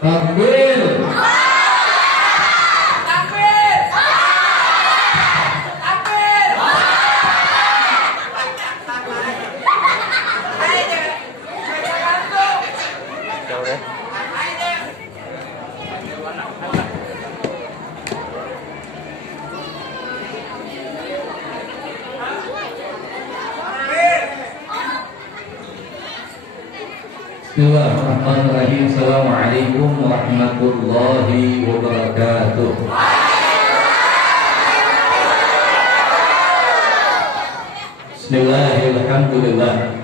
Takbir. Bismillahirrahmanirrahim. Assalamualaikum warahmatullahi wabarakatuh. Bismillahirrahmanirrahim.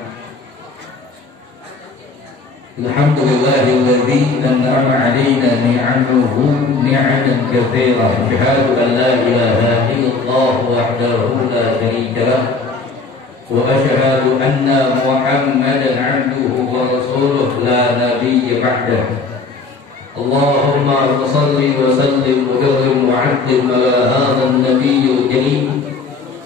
Alhamdulillahilladzi an'ama 'alaina ni'amahu ni'aman katsirah. Asyhadu an la ilaha illallah wahdahu la syarika lah. وأشهد أن محمدا عبده ورسوله لا نبي بعده اللهم صل وسلم وكرم وعظم على هذا النبي الكريم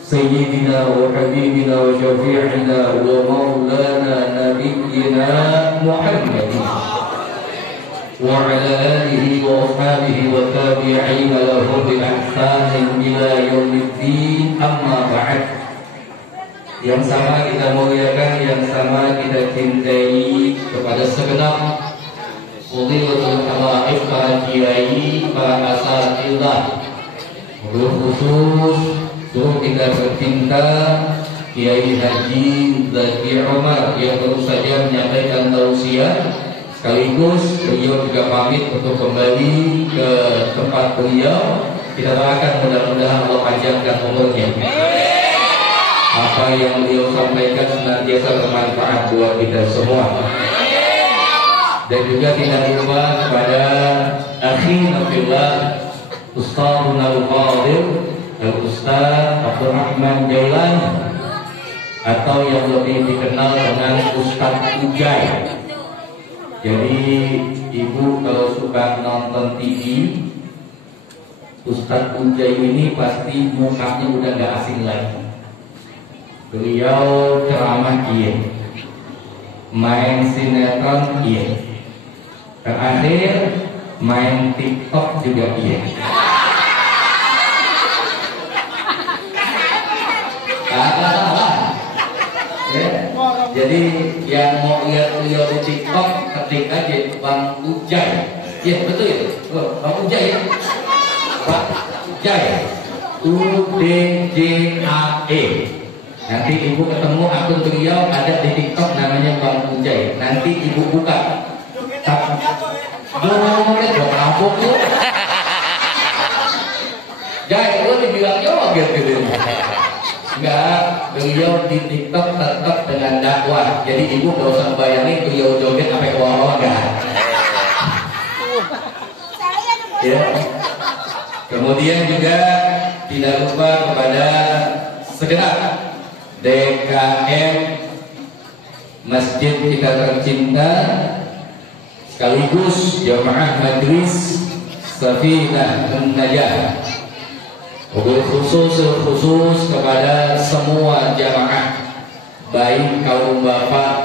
سيدنا وحبيبنا وشفيعنا ومولانا نبينا محمد وعلى آله وأصحابه والتابعين لهم بإحسان إلى يوم الدين أما بعد. Yang sama kita muliakan, yang sama kita cintai kepada segenap fadilatul habaib, para kiai, para asatidz. Khusus untuk kita bercinta Kiai Haji Zaki Umar yang baru saja menyampaikan tausiah, sekaligus beliau juga pamit untuk kembali ke tempat beliau. Kita doakan mudah-mudahan Allah panjangkan umurnya. Apa yang beliau sampaikan senantiasa bermanfaat buat kita semua. Dan juga tidak lupa kepada akhina fillah Ustadzuna al-Fadil Al-Ustadz Abdul Rahman Jailani, atau yang lebih dikenal dengan Ustadz Ujai. Jadi ibu kalau suka nonton TV, Ustadz Ujai ini pasti mukanya udah gak asing lagi. Beliau ceramah iya, main sinetron iya, terakhir main TikTok juga iya. Ya. Jadi yang mau lihat beliau di TikTok, ketik aja Bang Ujai. Ya betul itu, Bang Ujai ya, Bang Ujai, UDJAE. Nanti ibu ketemu akun beliau ada di TikTok namanya Bang Ujai. Nanti ibu buka. Gue rampok lu. Jai, lu dibilang joget gitu. Enggak, beliau di TikTok tetap dengan dakwah. Jadi ibu gak usah bayangin beliau joget sampai ke bawah, enggak. Ya. Kemudian juga tidak lupa kepada segenap DKM Masjid kita tercinta, sekaligus Jamaah Majlis Safinah An-Najah. Khusus kepada semua jamaah, baik kaum bapak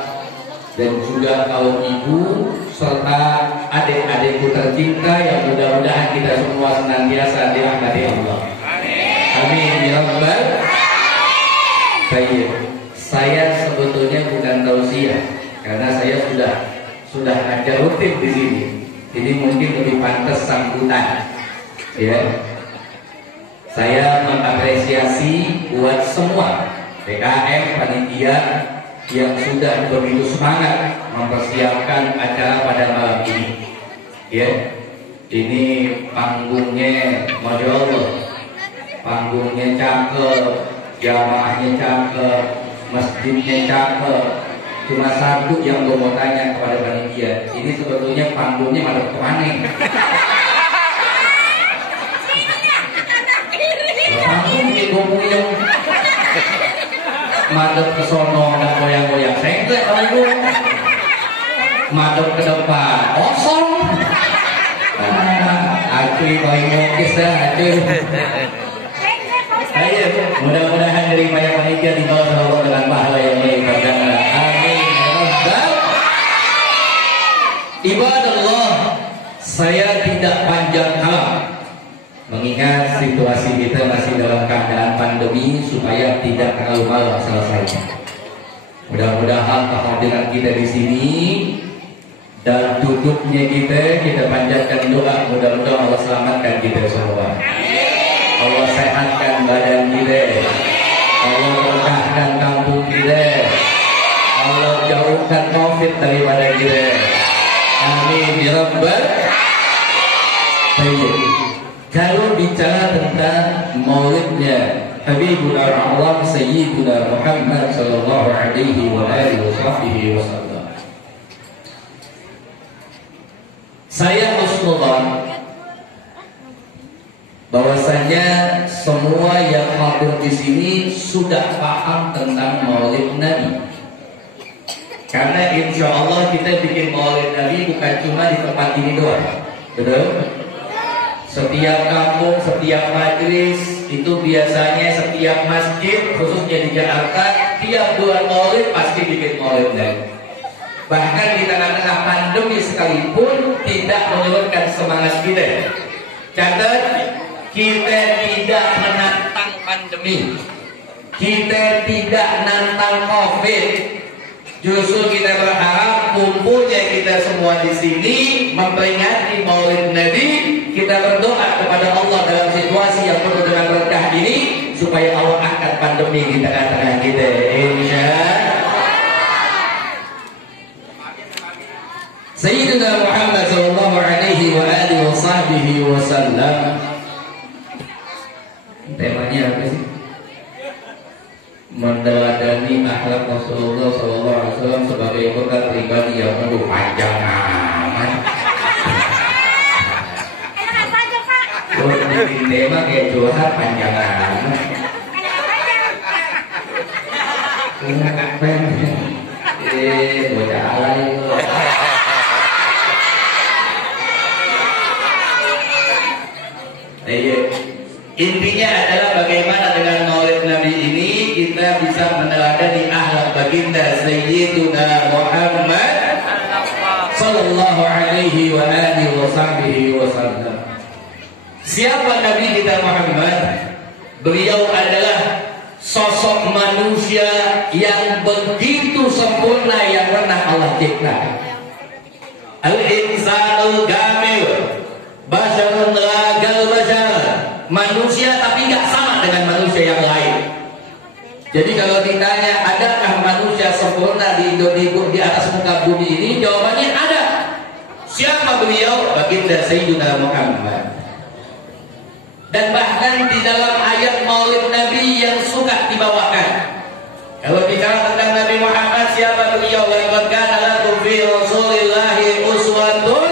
dan juga kaum ibu serta adik-adikku tercinta yang mudah-mudahan kita semua senantiasa dirahmati Allah. Amin ya rabbal. Saya sebetulnya bukan tausiah karena saya sudah ada rutin di sini. Ini mungkin lebih pantas sambutan. Ya. Saya mengapresiasi buat semua DKM panitia yang sudah begitu semangat mempersiapkan acara pada malam ini. Ya. Ini panggungnya Masya Allah. Panggungnya cakep, jamaahnya cakep, masjidnya cakep. Cuma satu yang gue mau tanya kepada panitia, ini sebetulnya panggungnya madep kemana? Panggung ini gue punya madep ke sono dan goyang-goyang sengklek kalau itu, madep ke depan kosong. Acuy paling mokis dah acuy. Ayo, mudah-mudahan dari banyak panitia di bawah Allah dengan pahala yang melimpah ganda. Amin ya rabbal Ibadallah, saya tidak panjang kalam mengingat situasi kita masih dalam keadaan pandemi supaya tidak terlalu malam selesainya. Mudah-mudahan kehadiran kita di sini dan duduknya kita panjatkan doa, mudah-mudahan Allah selamatkan kita semua. Allah sehatkan badan kita, Allah berkahkan kampung kita, Allah jauhkan COVID daripada kita. Amin ya Rabbal Alamin. Kalau bicara tentang maulidnya Habibuna Al-A'lam Sayyiduna Muhammad sallallahu alaihi wa alihi wasallam, saya husnudzon bahwasanya semua yang hadir di sini sudah paham tentang maulid Nabi. Karena insya Allah kita bikin maulid Nabi bukan cuma di tempat ini doang, betul? Setiap kampung, setiap majelis itu biasanya setiap masjid, khususnya di Jakarta, tiap bulan maulid pasti bikin maulid Nabi. Bahkan di tengah-tengah pandemi sekalipun tidak menurunkan semangat kita. Catat, kita tidak menantang pandemi, kita tidak nantang COVID. Justru kita berharap kumpulnya kita semua di sini memperingati Maulid Nabi. Kita berdoa kepada Allah dalam situasi yang penuh dengan berkah ini supaya Allah angkat pandemi di tengah-tengah kita. Insyaallah. Sayyidina Muhammad sallallahu alaihi wa alihi wasallam. Temanya apa sih? Meneladani akhlak Rasulullah sallallahu alaihi wasallam sebagai anggota pribadi yang penuh panjang amat. Kalau bikin tema kayak curhat panjang amat. Bocah alay. Intinya adalah bagaimana dengan Maulid Nabi ini kita bisa meneladani akhlak baginda Sayyiduna Muhammad sallallahu alaihi wa alihi wasallam. Siapa Nabi kita Muhammad? Beliau adalah sosok manusia yang begitu sempurna yang pernah Allah cipta. Al-insanul kamil, basyarun lagal basyar, manusia tapi nggak sama dengan manusia yang lain. Jadi kalau ditanya adakah manusia sempurna di Indonesia di atas muka bumi ini, jawabannya ada. Siapa beliau? Baginda Sayyidina Muhammad. Dan bahkan di dalam ayat Maulid Nabi yang suka dibawakan, kalau bicara tentang Nabi Muhammad, siapa beliau? Laqad kana lakum fi Rasulillahi uswatun.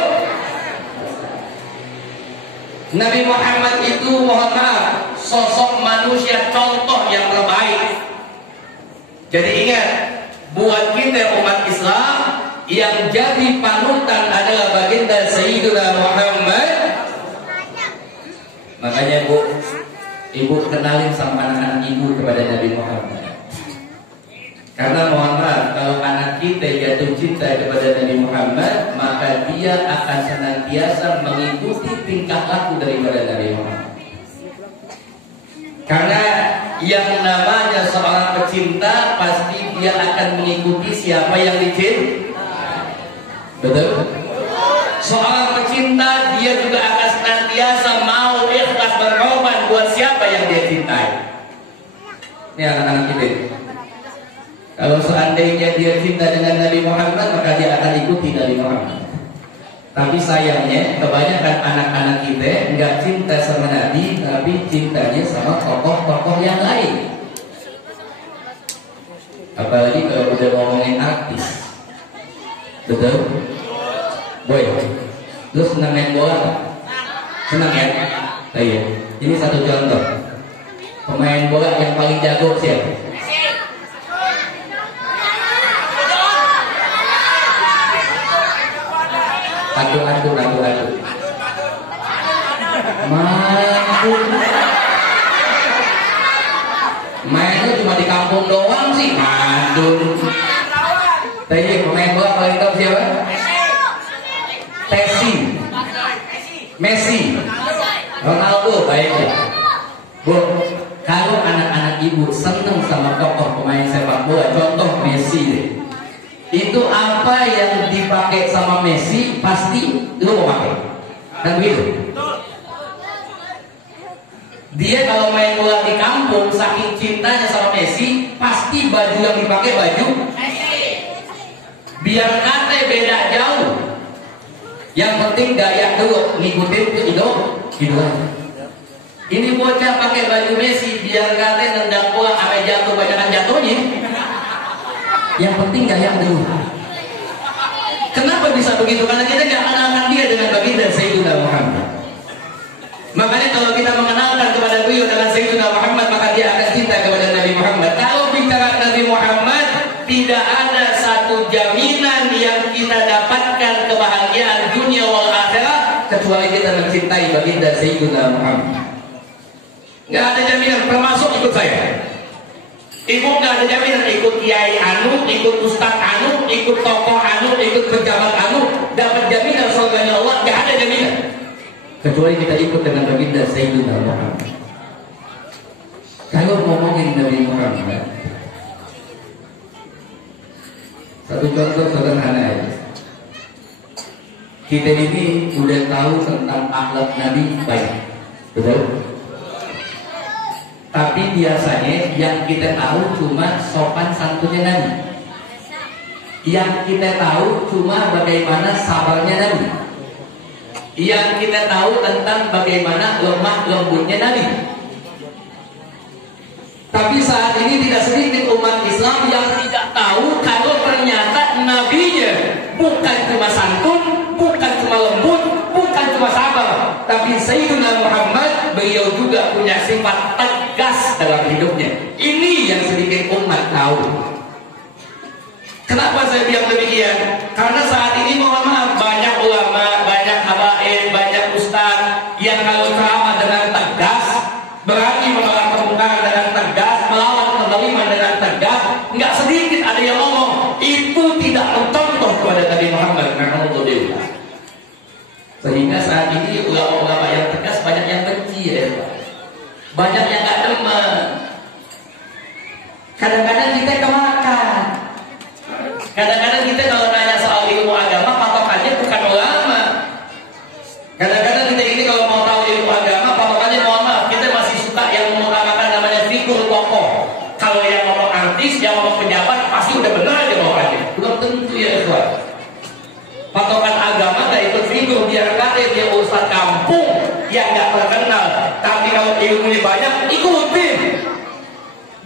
Nabi Muhammad itu, mohon maaf, sosok manusia contoh yang terbaik. Jadi ingat, buat kita umat Islam yang jadi panutan adalah baginda Sayyidina Muhammad. Makanya ibu kenalin sama anak-anak ibu kepada Nabi Muhammad. Karena mohon maaf, kalau anak kita jatuh cinta kepada Nabi Muhammad, maka dia akan senantiasa mengikuti tingkah laku daripada Nabi Muhammad. Karena yang namanya seorang pecinta pasti dia akan mengikuti siapa yang dicintai. Betul? Seorang pecinta dia juga akan senantiasa mau ikhlas berkorban buat siapa yang dia cintai. Ini anak-anak kita. Kalau seandainya dia cinta dengan Nabi Muhammad, maka dia akan ikuti Nabi Muhammad. Tapi sayangnya kebanyakan anak-anak kita nggak cinta sama Nabi, tapi cintanya sama tokoh-tokoh yang lain. Apalagi kalau udah ngomongin artis. Betul? Boy, lu senang main bola gak? Senang ya? Oh, iya. Ini satu contoh. Pemain bola yang paling jago siapa? Adu. Mainnya cuma di kampung doang sih, mandul. Tadi pemain bola paling top siapa? apa yang dipakai sama Messi pasti lu mau pakai, kan begitu? Dia kalau main bola di kampung, saking cintanya sama Messi, pasti baju yang dipakai baju Messi. Biar kata beda jauh, yang penting gaya dulu, ngikutin ke idola. Ini bocah pakai baju Messi, biar kata nendang bola sampai jatuh banyakan jatuhnya. Yang penting gaya dulu. Kenapa bisa begitu? Karena kita nggak mengenalkan dia dengan baginda Sayyidina Muhammad. Makanya kalau kita mengenalkan kepada beliau dengan Sayyidina Muhammad, maka dia akan cinta kepada Nabi Muhammad. Kalau bicara Nabi Muhammad, tidak ada satu jaminan yang kita dapatkan kebahagiaan dunia wal akhirah kecuali kita mencintai baginda Sayyidina Muhammad. Nggak ada jaminan, termasuk ikut saya. Ibu nggak ada jaminan ikut kiai anu, ikut ustaz anu, ikut tokoh anu, ikut pejabat anu, dapat jaminan surganya Allah, nggak ada jaminan. Kecuali kita ikut dengan baginda Sayyidina Muhammad. Kalau ngomongin Nabi Muhammad, satu contoh sederhana aja. Kita ini udah tahu tentang akhlak Nabi baik, betul? Tapi biasanya yang kita tahu cuma sopan santunnya Nabi. Yang kita tahu cuma bagaimana sabarnya Nabi. Yang kita tahu tentang bagaimana lemah lembutnya Nabi. Tapi saat ini tidak sedikit umat Islam yang tidak tahu kalau ternyata Nabinya bukan cuma santun, bukan cuma lembut, bukan cuma sabar, tapi Sayyidina Muhammad beliau juga punya sifat tegas dalam hidupnya. Ini yang sedikit umat tahu. Kenapa saya bilang demikian? Karena saat ini mohon maaf, banyak ulama, banyak habaib, banyak ustaz yang kalau ceramah dengan tegas, berani menolak kemungkaran dengan tegas, melawan kezaliman dengan tegas, nggak sedikit ada yang ngomong itu tidak mencontoh kepada Nabi Muhammad. Sehingga saat ini ulama-ulama yang tegas banyak yang benci ya, banyak yang nggak demen. Kadang-kadang kita kemakan. Kadang-kadang kita kalau nanya soal ilmu agama, patokannya bukan ulama. Kadang-kadang kita ini kalau mau tahu ilmu agama, patokannya mohon maaf, kita masih suka yang mengutamakan namanya figur tokoh. Kalau yang ngomong artis, yang ngomong pejabat, pasti udah benar aja bawaannya. Belum tentu ya ikhwan. Patokan agama gak ikut figur, biar kata dia ustaz kampung yang gak terkenal, tapi kalau ilmunya banyak, ikutin.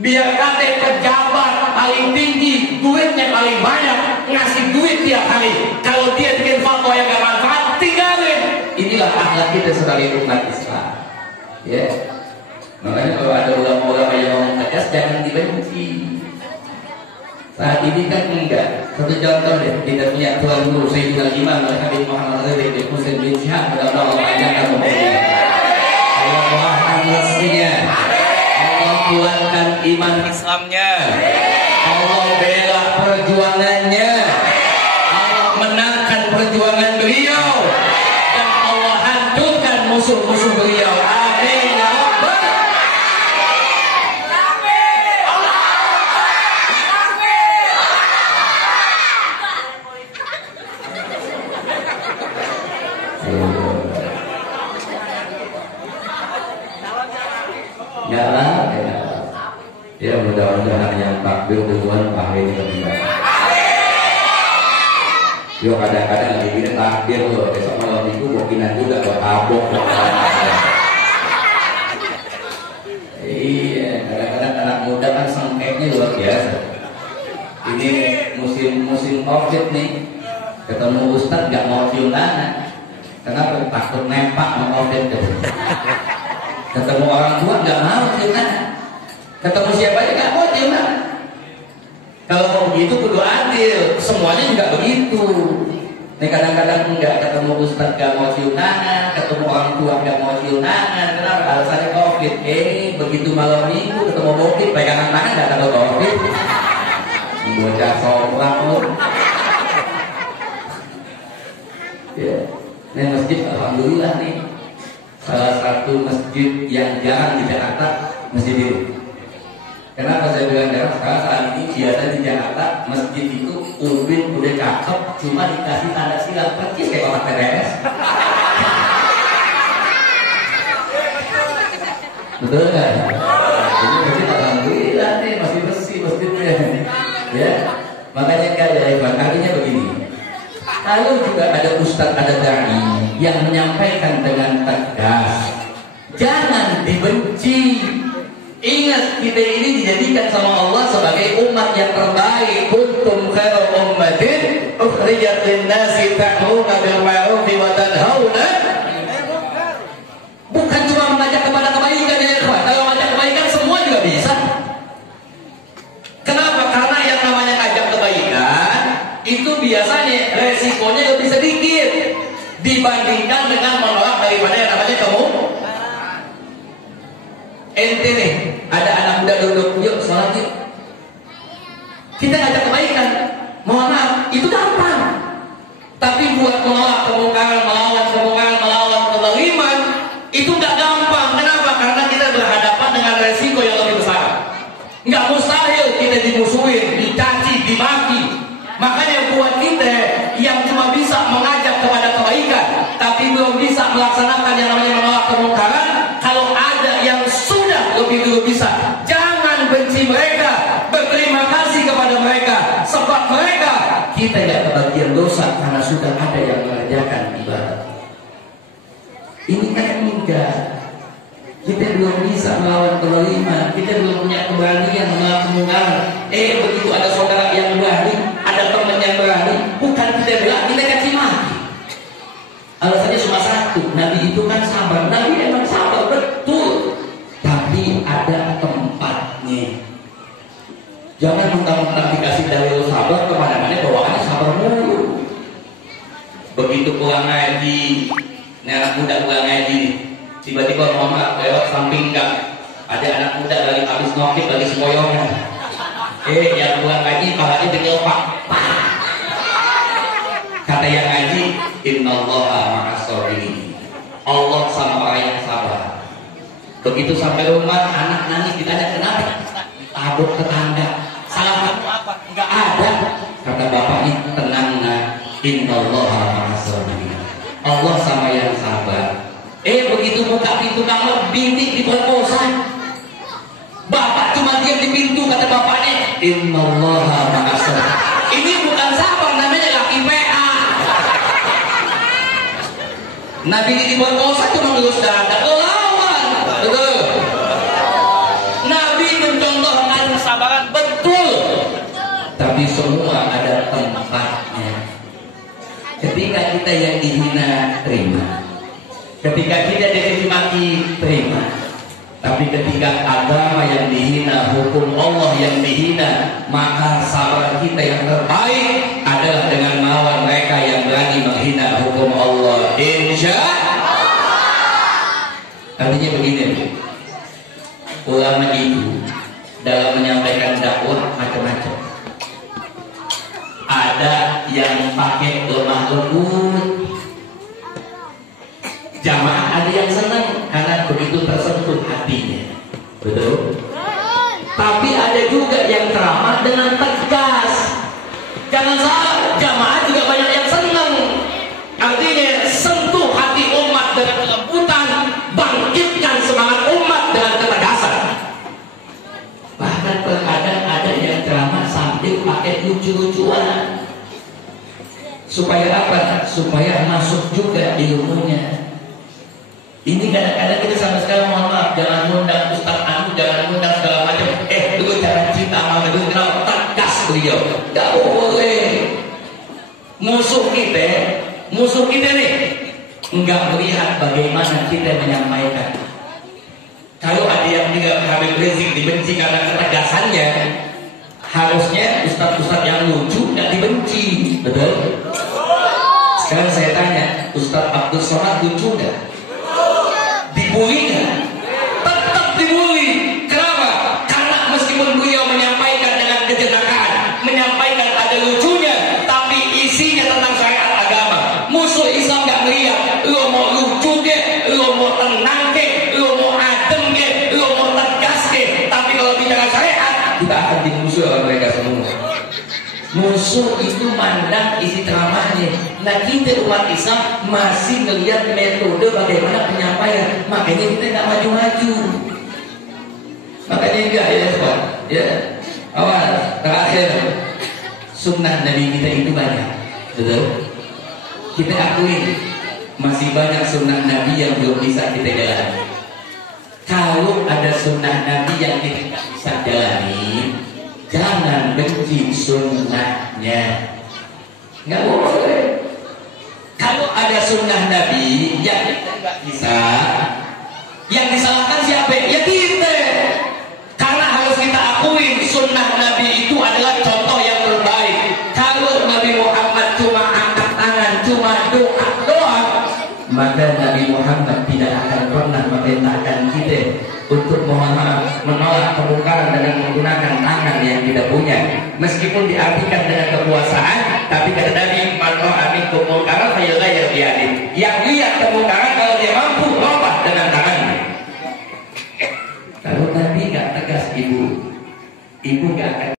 Biar kata pejabat paling tinggi, duitnya paling banyak, ngasih duit tiap hari, kalau dia bikin fatwa yang gak manfaat, tinggalin. Inilah akhlak kita sebagai umat Islam. Ya, makanya kalau ada ulama-ulama yang ngomong tegas, jangan dibenci. Saat ini kan enggak. Satu contoh deh, kita punya tuan guru Sayyidina Imam Al-Habib Muhammad Ridhi Muslim bin Syihab, mudah-mudahan Allah panjangkan umurnya, Allah kuatkan rezekinya, Allah kuatkan iman Islamnya, Allah bela perjuangannya, Allah menangkan perjuangan beliau, dan Allah hancurkan musuh-musuh beliau. Amin ya Rabbal. Ya mudah-mudahan yang takbir duluan pahalanya lebih banyak. Yo kadang-kadang lagi gini takbir loh, besok malam itu bokinan juga buat abok. Iya, kadang-kadang anak muda kan sengkeknya luar biasa. Ini musim COVID nih, ketemu ustaz nggak mau cium tangan. Kenapa? Takut nempak sama COVID. Ketemu orang tua nggak mau cium tangan. Ketemu siapa aja nggak mau cium tangan. Kalau mau begitu kudu adil, semuanya juga begitu. Nih kadang-kadang nggak ketemu ustaz nggak mau cium tangan, ketemu orang tua nggak mau cium tangan. Kenapa? Alasannya COVID. Begitu malam minggu ketemu bokit, pegangan tangan nggak takut COVID. Bocah sombong lu. Ya, ini masjid alhamdulillah nih salah satu masjid yang jarang di Jakarta, masjid ini. Kenapa saya bilang jarang? Karena saat ini biasa di Jakarta masjid itu ubin udah cakep, cuma dikasih tanda silang percis kayak kotak TPS. Betul kan? Ini masjid alhamdulillah nih masih bersih masjidnya, ya. Makanya kayak artinya begini. Kalau juga ada ustadz, ada dai yang menyampaikan dengan tegas, jangan dibenci. Ingat, kita ini dijadikan sama Allah sebagai umat yang terbaik. Kuntum khairu ummatin ukhrijat lin-nasi ta'muruna bil ma'ruf wa tanhauna. Bukan cuma mengajak kepada kebaikan ya ikhwan. Kalau mengajak kebaikan semua juga bisa. Kenapa? Karena yang namanya ngajak kebaikan itu biasanya resikonya lebih sedikit dibandingkan dengan menolak daripada yang namanya kamu. Ente nih, ada anak muda duduk, yuk sholat yuk. Kita ngajak kebaikan, mohon maaf, itu gampang. Tapi buat menolak kemungkaran, melawan kezaliman, itu nggak gampang. Kenapa? Karena kita berhadapan dengan resiko yang lebih besar. Nggak mustahil kita dimusuhin, dicaci, dimaki. Makanya buat kita yang cuma bisa mengajak kepada kebaikan, tapi belum bisa melaksanakan yang namanya menolak kemungkaran, kalau ada yang sudah lebih dulu bisa, jangan benci mereka, berterima kasih kepada mereka, sebab mereka kita tidak kebagian dosa karena sudah ada yang mengerjakan ibadah. Ini kan enggak. Kita belum bisa melawan kezaliman, kita belum punya keberanian menolak kemungkaran. Begitu ada saudara yang berani, ada teman yang berani, bukan kita bilang, kita kasih maki. Alasannya cuma satu, Nabi itu kan sabar. Nabi emang sabar, betul. Tapi ada tempatnya. Jangan mentang-mentang dikasih dalil sabar, kemana-mana bawaannya sabar mulu. Begitu pulang ngaji, anak muda pulang ngaji, tiba-tiba mama lewat samping gang, ada anak muda lagi habis ngokip, lagi sempoyongan. Yang pulang ngaji, palanya denyopak. Kata yang ngaji, innallaha ma'as-sabirin. Allah sama orang yang sabar. Begitu sampai rumah, anak nangis, ditanya kenapa? Tabuk tetangga. Salah kamu apa? Enggak ada. Kata bapaknya, tenang nak, innallaha ma'as-sabirin. Allah sama yang sabar. Begitu buka pintu kamar, bintik diperkosa. Bapak cuma diam di pintu, kata bapaknya, innallaha ma'as-sabirin. Ini bukan sabar, namanya laki PA. Nabi diperkosa cuma ngelus dada, lawan, betul. Nabi mencontohkan kesabaran, betul. Tapi semua ada tempatnya. Ketika kita yang dihina, terima. Ketika kita dicaci maki, terima. Tapi ketika agama yang dihina, hukum Allah yang dihina, maka sabar kita yang terbaik adalah dengan melawan mereka yang berani menghina hukum Allah. Insya artinya begini, ulama itu dalam menyampaikan dakwah macam-macam. Ada yang pakai lemah lembut, jamaah ada yang senang karena begitu tersentuh hatinya, betul. Tapi ada juga yang ceramah dengan tegas. Jangan salah, jamaah juga banyak yang senang. Artinya sentuh hati umat dengan kelembutan, bangkitkan semangat umat dengan ketegasan. Bahkan terkadang ada yang ceramah sambil pakai lucu-lucuan. Supaya apa? Supaya masuk juga ilmunya. Ini kadang-kadang kita sampai sekarang, mohon maaf, jangan undang Ustaz Anu, jangan undang segala macam. Dulu cara cinta sama itu kenal tegas beliau. Tidak boleh. Musuh kita nih enggak melihat bagaimana kita menyampaikan. Kalau ada yang tidak Habib Rizik dibenci karena ketegasannya, harusnya Ustaz-Ustaz yang lucu tidak dibenci, betul? Sekarang saya tanya, Ustaz Abdul Somad lucu nggak? Dibully nggak? Tetap dibully. Kenapa? Karena meskipun beliau menyampaikan dengan kejenakaan, menyampaikan ada lucunya, tapi isinya tentang syariat agama. Musuh Islam nggak melihat. Lo mau lucu ke, lo mau tenang ke, lo mau adem ke, lo mau tegas ke. Tapi kalau bicara syariat, Musuh itu mandang isi ceramahnya. Nah kita umat Islam masih melihat metode bagaimana penyampaian, makanya kita nggak maju-maju. Makanya enggak ya Pak. Ya. Awal terakhir sunnah Nabi kita itu banyak, betul? Kita akui masih banyak sunnah Nabi yang belum bisa kita jalani. Kalau ada sunnah Nabi yang kita nggak bisa jalani, jangan benci sunnahnya. Nggak boleh. Kalau ada sunnah Nabi yang kita nggak bisa, yang disalahkan siapa? Ya kita. Karena harus kita akui sunnah Nabi itu adalah contoh yang terbaik. Kalau Nabi Muhammad cuma angkat tangan, cuma doa, maka Nabi Muhammad tidak akan pernah memerintahkan kita untuk mohon maaf, menolak kemungkaran dengan menggunakan tangan yang kita punya. Meskipun diartikan dengan kekuasaan, tapi kata Nabi, man ra'a minkum mungkaran falyughayyir biyadihi. Yang lihat kemungkaran kalau dia mampu rubah dengan tangannya. Kalau Nabi nggak tegas ibu nggak akan